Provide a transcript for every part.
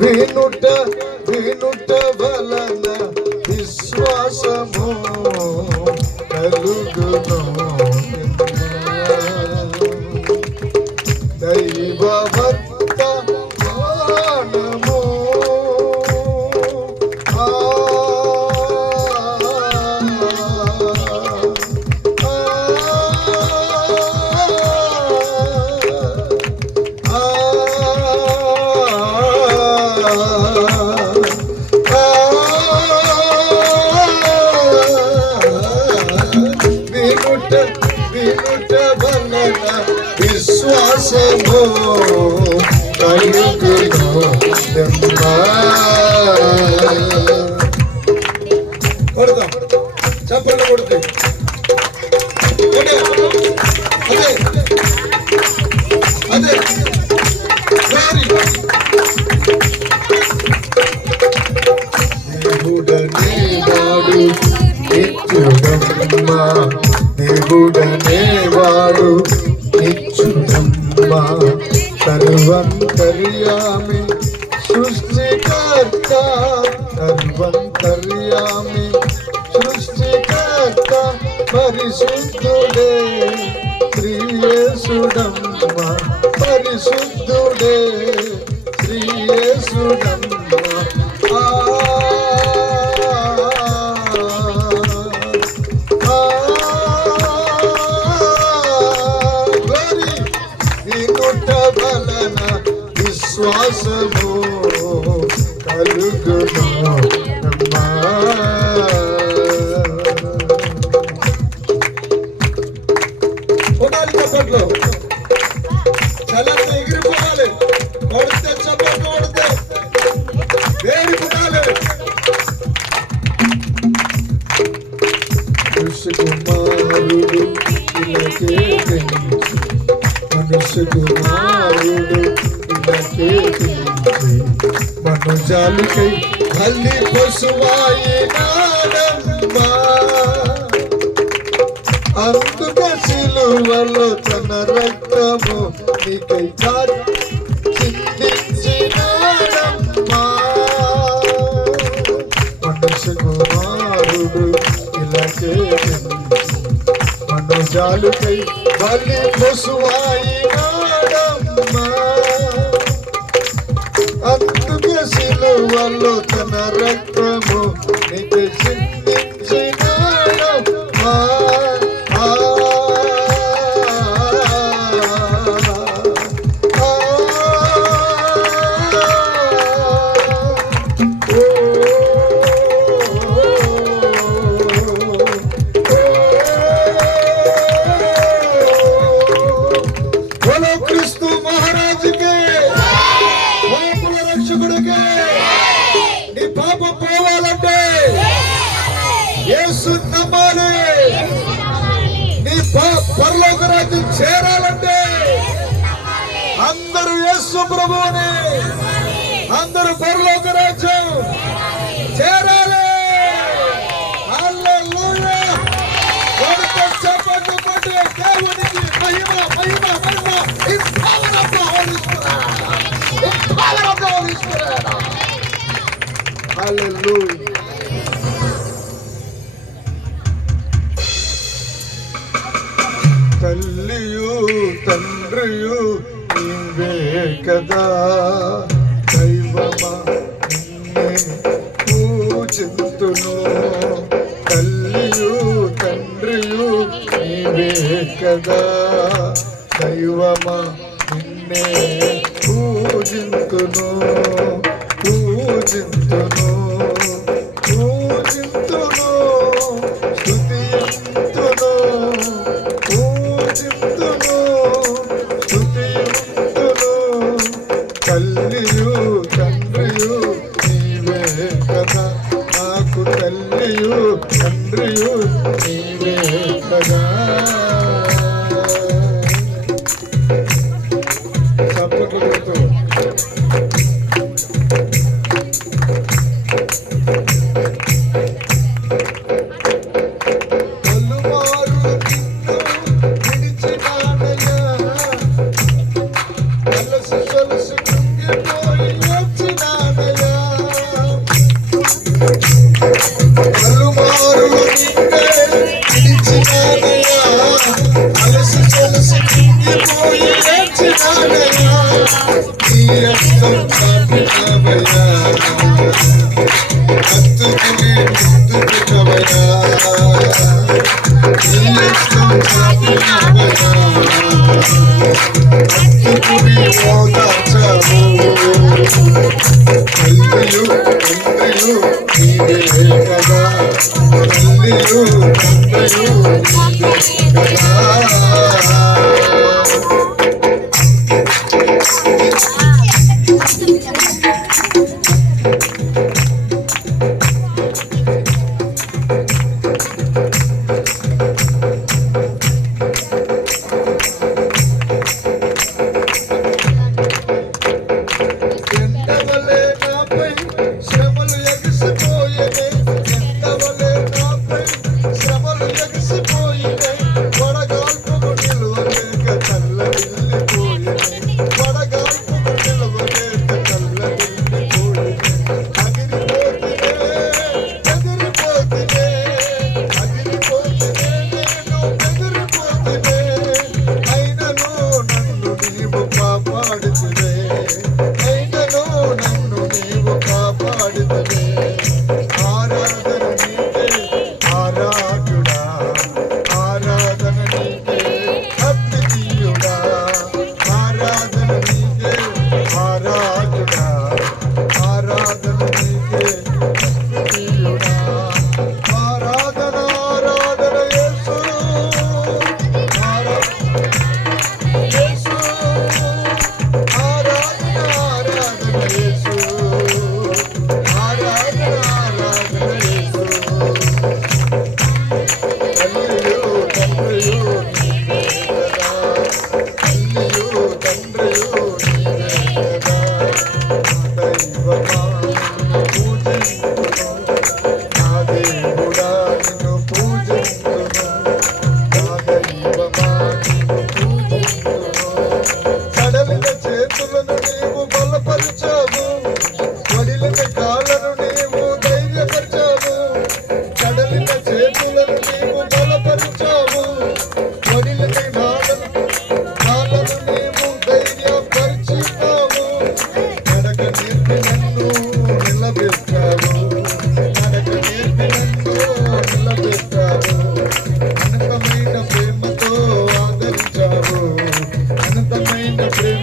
వినుట వినుట వలన విశ్వాసము పరిశుద్ధుడే মানুষ মনোজাল কে খালি পশুয়ায় అందుక సిలువలో తన రక్తము నీకై కార్య चाल कई बने खुशवाई Hallelujah. తల్లియు తండ్రియు నీవే కదా Yes, don't stop it, love, love.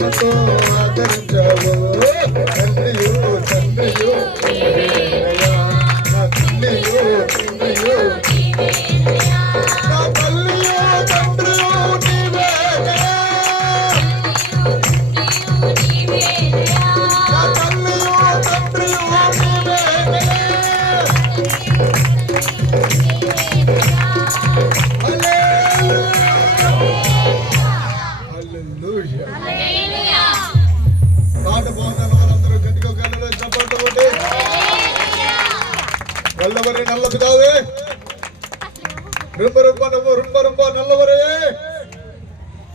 Thank you.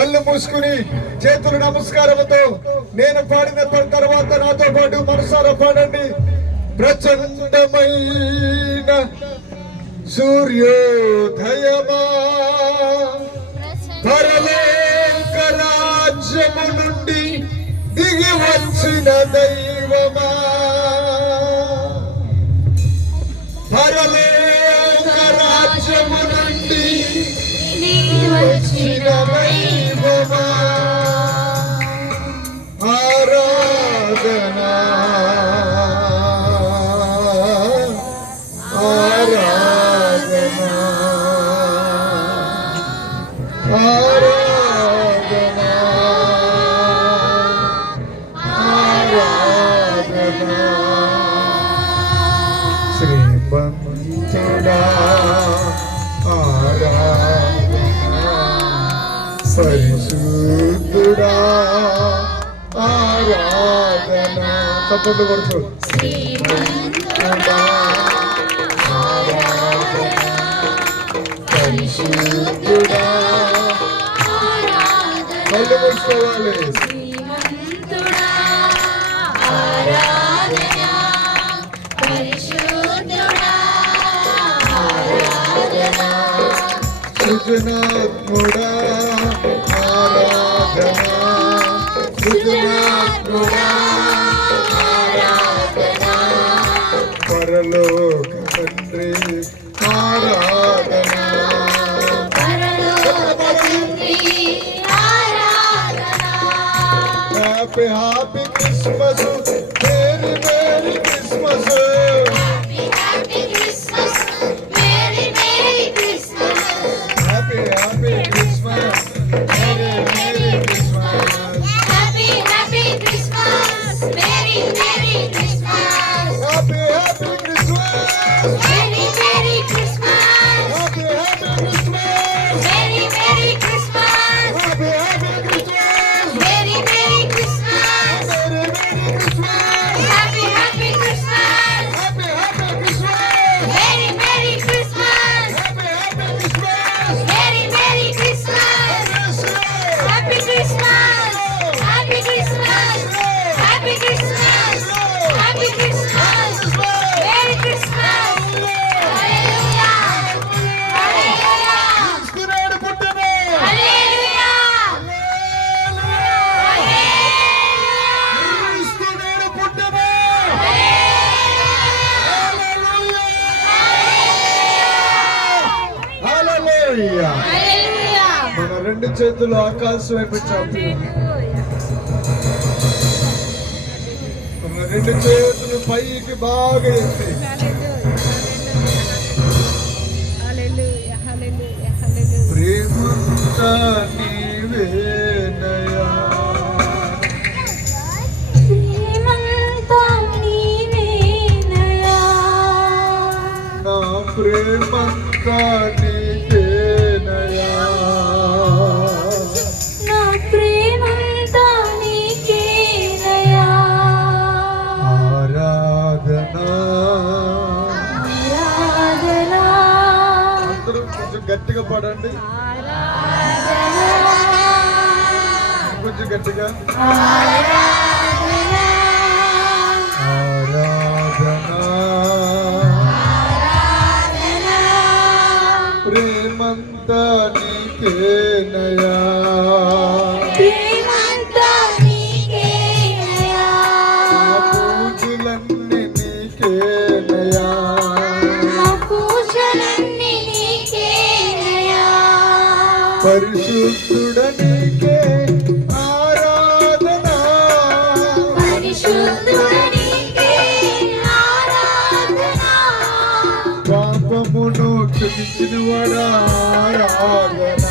కళ్ళు మూసుకుని చేతులు నమస్కారంతో నేను పాడిన తర్వాత నాతో పాటు మనసారా పాడండి. ప్రచండమైన సూర్యోదయమా నుండి దిగి వచ్చిన దైవమా? పరలోక రాజ్యము నుండి వచ్చిన దైవ आराधना పరిశుద్ధుడా ఆరాధన. తప్పట్లు కొడుతూ పరిశుద్ధుడా కళ్ళు మూసుకోవాలి సృజనాత్ముడా. Gujarat, Gujarat. మన రెండు చేతులు ఆకాశం వైపు చాపి. మన రెండు చేతులు పైకి బాగా ఎత్తి. ప్రేమ నీవేనయా కొంచెం గట్టిగా పాడండి. కొంచెం గట్టిగా. ప్రేమంతా నీకే. పరిశుద్ధుడనికే ఆరాధన. పరిశుద్ధుడనికే ఆరాధన. పాపమును క్షమించిన వాడ ఆరాధన.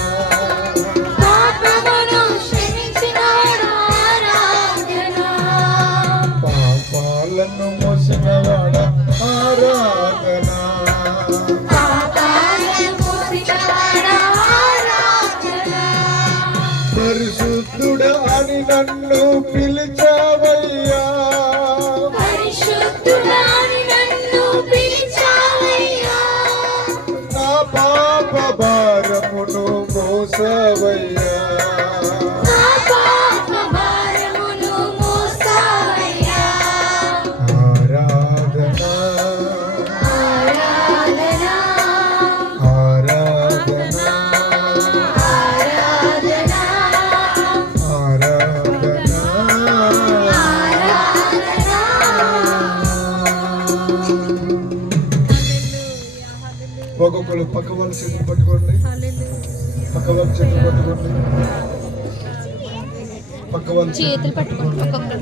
చేతులు పట్టుకోండి. పక్క వాళ్ళ చేతులు పట్టుకోండి. పక్క వాళ్ళ చేతులు పట్టుకోండి. ఒక్కొక్క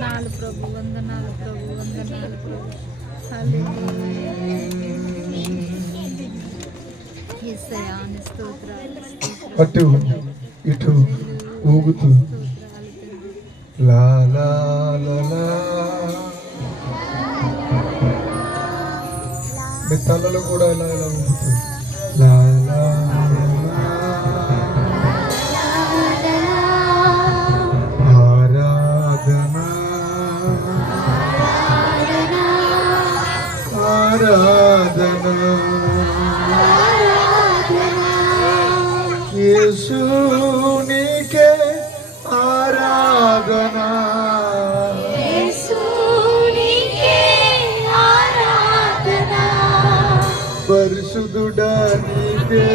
అటు ఇటు ఊగుతూ. లా. మీ తలలో కూడా ఇలా ఇలా ఊగుతూ. లా యేసునికే ఆరాధన. పరిశుద్ధుడా నీకే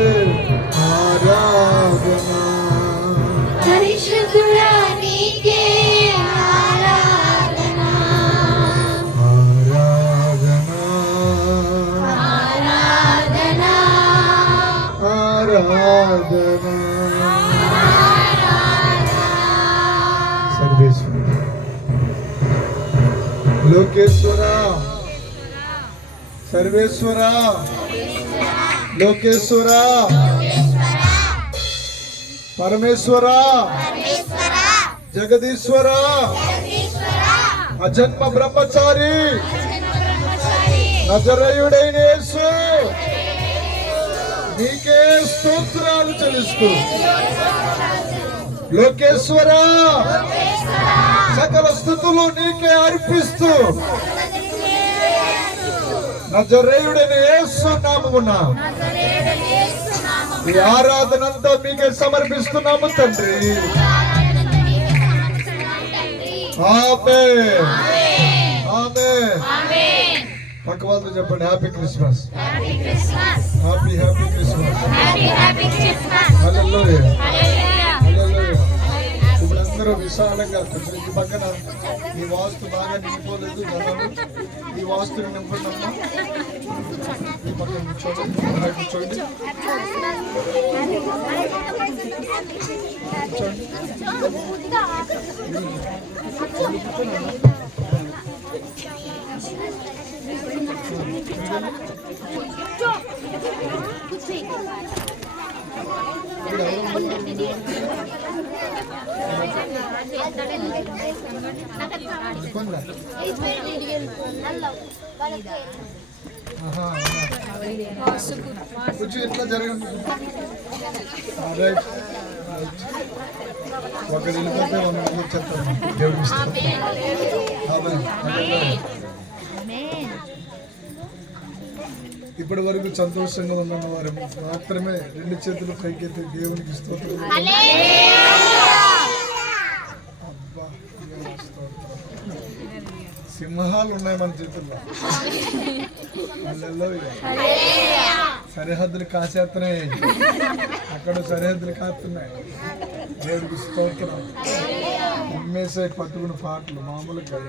ఆరాధన. పరిశుద్ధుడా నీకే లోకేశ్వర. సర్వేశ్వర. లోకేశ్వర. పరమేశ్వర. జగదీశ్వర. అజన్మ బ్రహ్మచారి. నజరయుడైన యేసు. నీకే స్తోత్రాలు చెల్లిస్తూ. లోకేశ్వర. సకల స్థుతులు నీకే అర్పిస్తూ నజరేయుడైన యేసు నామమున ఈ ఆరాధన అంతా మీకే సమర్పిస్తున్నాము తండ్రి. ఆమె ఆమె పక్క వాళ్ళతో చెప్పండి happy Christmas happy happy Christmas hallelujah hallelujah ఇప్పుడు అందరూ విశాలంగా కొంచెం ఈ పక్కన ఈ వాస్తు బాగా నిండిపోలేదు. జనాలు ఈ వాస్తుని నింపుకున్నామా ఈ పక్కన కూర్చోండి కూర్చోండి ఆహా. కొంచెం ఇట్లా జరగండి ఒకరు వెళ్ళిపోతే మనం వెళ్ళొచ్చేస్తాం దేవుడి ఇప్పటి వరకు సంతోషంగా ఉన్న వారు. మాత్రమే రెండు చేతులు పైకెత్తి దేవునికి స్తోత్రం. అబ్బా, సింహాలు ఉన్నాయి మన చేతుల్లో. సరిహద్దులు కాసేస్తున్నాయి అక్కడ సరిహద్దులు కాస్తున్నాయి. దేవుడికి స్తోత్రం. అమ్మేసే పట్టుకున్న పాటలు మామూలుగా.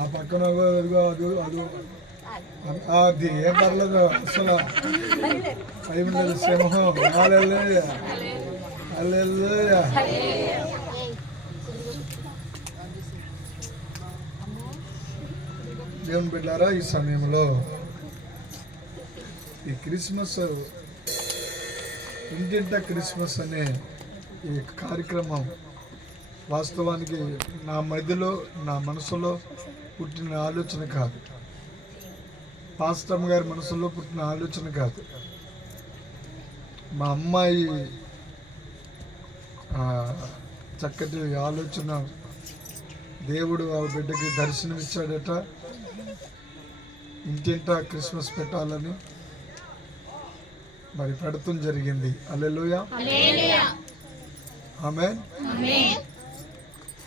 ఆ పక్కన అదిగో అది అది అది ఏం పర్లేదు అసలు భయం సింహం హల్లెలూయా. హల్లెలూయా. దేవుని బిడ్డారా ఈ సమయంలో ఈ క్రిస్మస్ ఇంటింట క్రిస్మస్ అనే ఈ కార్యక్రమం వాస్తవానికి నా మధ్యలో నా మనసులో పుట్టిన ఆలోచన కాదు పాస్టమ్ గారి మనసులో పుట్టిన ఆలోచన కాదు. మా అమ్మాయి చక్కటి ఆలోచన దేవుడు ఆ బిడ్డకి దర్శనం ఇచ్చాడట. ఇంటింటా క్రిస్మస్ పెట్టాలని మరి పెడతం జరిగింది. అల్లెలుయ ఆమె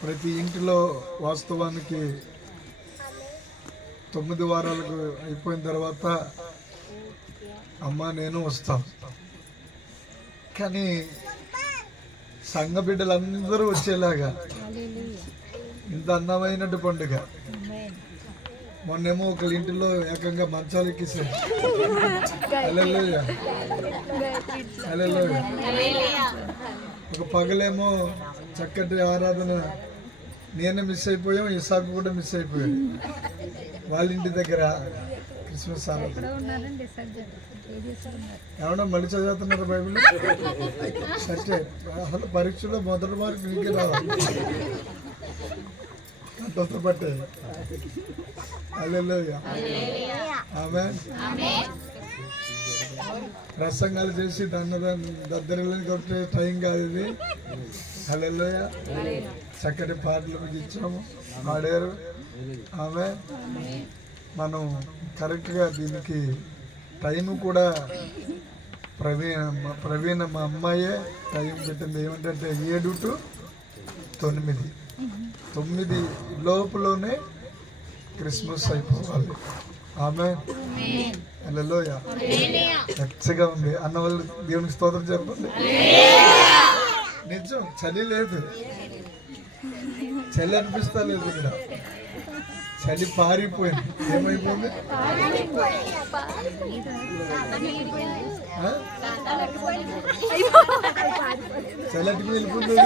ప్రతి ఇంటిలో వాస్తవానికి తొమ్మిది వారాలకు అయిపోయిన తర్వాత అమ్మ నేను వస్తాం. కానీ సంఘ బిడ్డలందరూ వచ్చేలాగా ఇంత అందమైనట్టు పండుగ. మొన్నేమో ఒకళ్ళ ఇంటిలో ఏకంగా మంచాలు ఎక్కిసారు ఒక పగలేమో చక్కటి ఆరాధన నేనే మిస్ అయిపోయాం ఇసాకు కూడా మిస్ అయిపోయాడు. వాళ్ళ ఇంటి దగ్గర క్రిస్మస్ ఏమన్నా మళ్ళీ చదువుతున్నారు బైబిల్? సరే అసలు పరీక్షలో మొదటి మార్కు నీకే రావాలి. పట్టే ఆమె ప్రసంగాలు చేసి దన్నదాన్ని దద్దరిల్లని కొట్టే టైం కాదు ఇది. అల్లెలుయ చక్కటి పాటలు ఇచ్చాము. పాడారు. ఆమె. మనం కరెక్ట్గా దీనికి టైం కూడా ప్రవీణ మా ప్రవీణ మా అమ్మాయే టైం పెట్టింది. ఏమిటంటే ఏడు టు తొమ్మిది. తొమ్మిది లోపులోనే క్రిస్మస్ అయిపోవాలి. ఆమె. అల్లలోయ చక్కగా ఉంది. అన్న వాళ్ళు దేవునికి స్తోత్రం చెప్పండి. నిజం. చలి లేదు. చలి అనిపిస్తా లేదు ఇక్కడ చలి పారిపోయింది. ఏమైపోయింది? చల్లటికి వెళ్ళిపోతుంది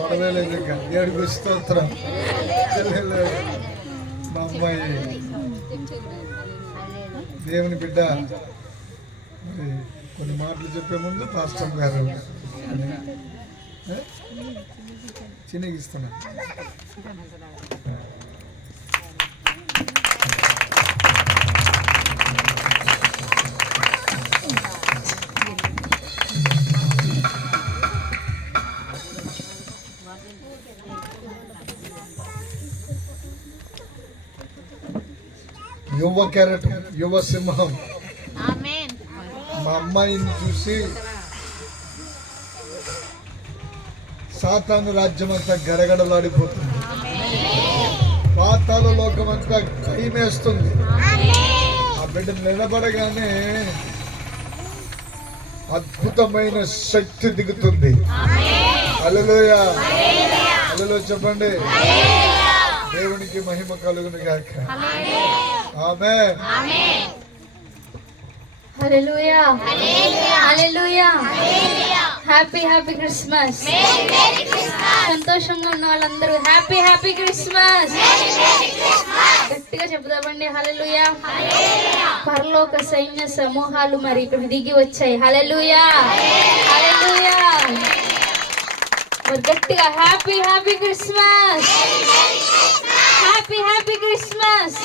గొడవలేదు ఇంకా ఏడుగు స్తోత్రం. చెల్లెలు మా అమ్మాయి దేవుని బిడ్డ. కొన్ని మాటలు చెప్పే ముందు పాస్టర్ గారు. చిన్నగిస్తున్నా యువ కెరట్ యువ సింహం ఆమేన్ మా అమ్మాయిని చూసి సాతాను రాజ్యం అంతా గడగడలాడిపోతుంది. పాతాల లోకం అంతా భయమేస్తుంది ఆ బిడ్డ నిలబడగానే అద్భుతమైన శక్తి దిగుతుంది. అలలోయ అలలో చెప్పండి. దేవునికి మహిమ కలుగును గాక. ఆమె hallelujah. Hallelujah. Happy happy Christmas సంతోషంగా ఉన్న వాళ్ళందరూ హ్యాపీ హ్యాపీ క్రిస్మస్ గట్టిగా చెప్దామండి హల్లెలూయా పరలోక సైన్య సమూహాలు మరి ఇక్కడ దిగి వచ్చాయి. హల్లెలూయా హల్లెలూయా మరి గట్టిగా happy happy Christmas happy happy Christmas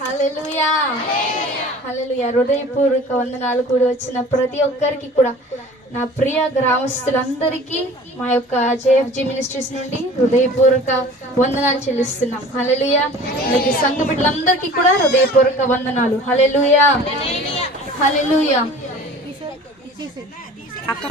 hallelujah. Hallelujah. హృదయపూర్వక వందనాలు కూడా వచ్చిన ప్రతి ఒక్కరికి కూడా. నా ప్రియ గ్రామస్తులందరికీ మా యొక్క జేఎఫ్జి మినిస్ట్రీస్ నుండి హృదయపూర్వక వందనాలు చెల్లిస్తున్నాం. హలలుయా అలాగే సంఘ బిడ్డలందరికీ కూడా హృదయపూర్వక వందనాలు. హలలుయా హలలుయా అక్క